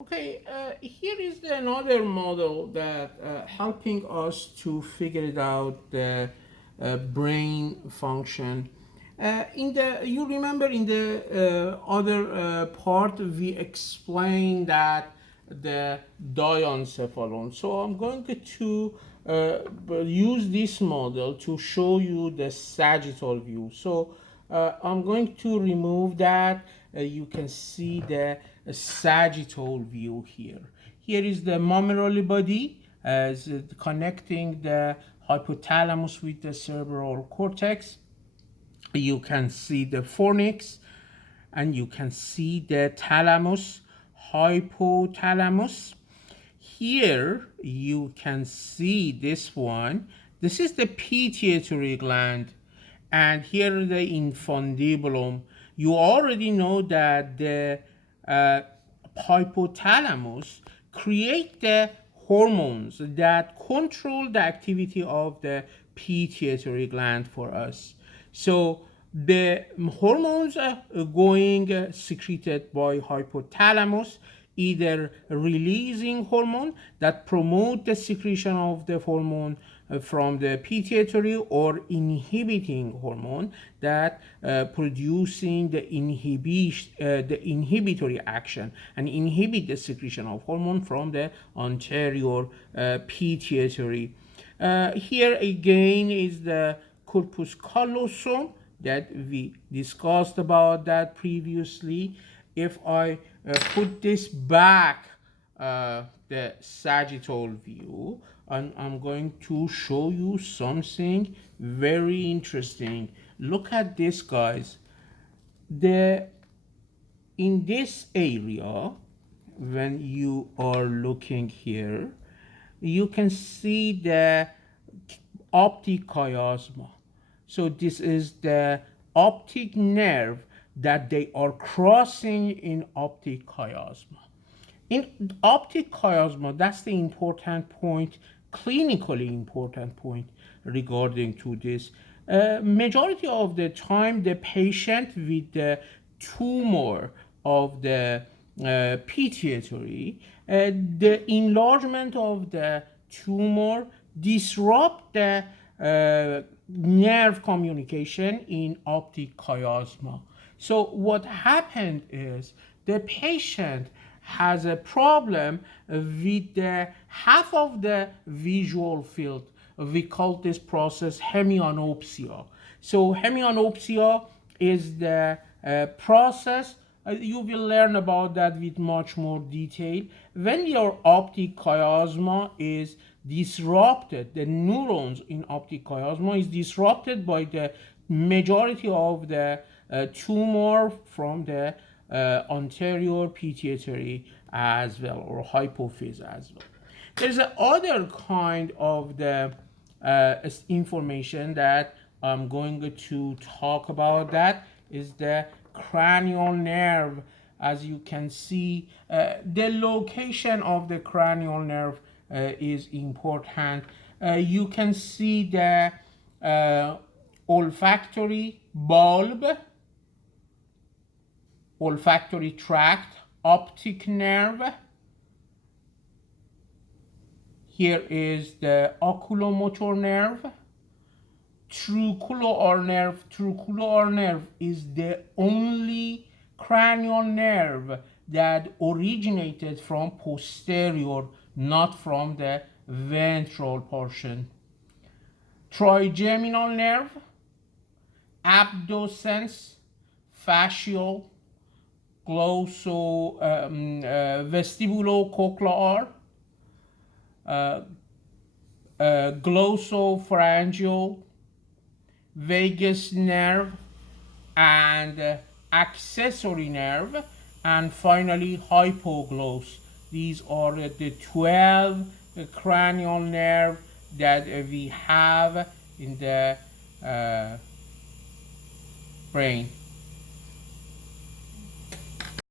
Okay, here is another model that helping us to figure it out the brain function. In the you remember in the other part we explained that the diencephalon. So I'm going to use this model to show you the sagittal view. So I'm going to remove that. You can see the sagittal view here. Here is the mammary body as connecting the hypothalamus with the cerebral cortex. You can see the fornix and you can see the thalamus, hypothalamus. Here you can see this one. This is the pituitary gland, and here the infundibulum. You already know that the uh, hypothalamus create the hormones that control the activity of the pituitary gland for us. So the hormones are going secreted by hypothalamus, either releasing hormone that promote the secretion of the hormone from the pituitary, or inhibiting hormone that producing the inhibitory action and inhibit the secretion of hormone from the anterior pituitary. Here again is the corpus callosum that we discussed about that previously. If I put this back, the sagittal view, and I'm going to show you something very interesting. Look at this, guys. The in this area, when you are looking here, you can see the optic chiasma. So this is the optic nerve that they are crossing in optic chiasma. In optic chiasma, that's the important point, clinically important point regarding to this. Majority of the time, the patient with the tumor of the pituitary, the enlargement of the tumor disrupt the nerve communication in optic chiasma. So what happened is the patient has a problem with the half of the visual field. We call this process hemianopsia. So hemianopsia is the process. You will learn about that with much more detail. When your optic chiasma is disrupted, the neurons in optic chiasma is disrupted by the majority of the tumor from the anterior pituitary as well, or hypophyse as well. There's a other kind of the information that I'm going to talk about, that is the cranial nerve. As you can see, the location of the cranial nerve is important. You can see the olfactory bulb, olfactory tract, optic nerve. Here is the oculomotor nerve, trochlear nerve. Trochlear nerve is the only cranial nerve that originated from posterior, not from the ventral portion. Trigeminal nerve, abducens, fascial, glosso, vestibulocochlear, uh, glossopharyngeal, vagus nerve, and accessory nerve, and finally hypogloss. These are the 12 cranial nerve that we have in the brain.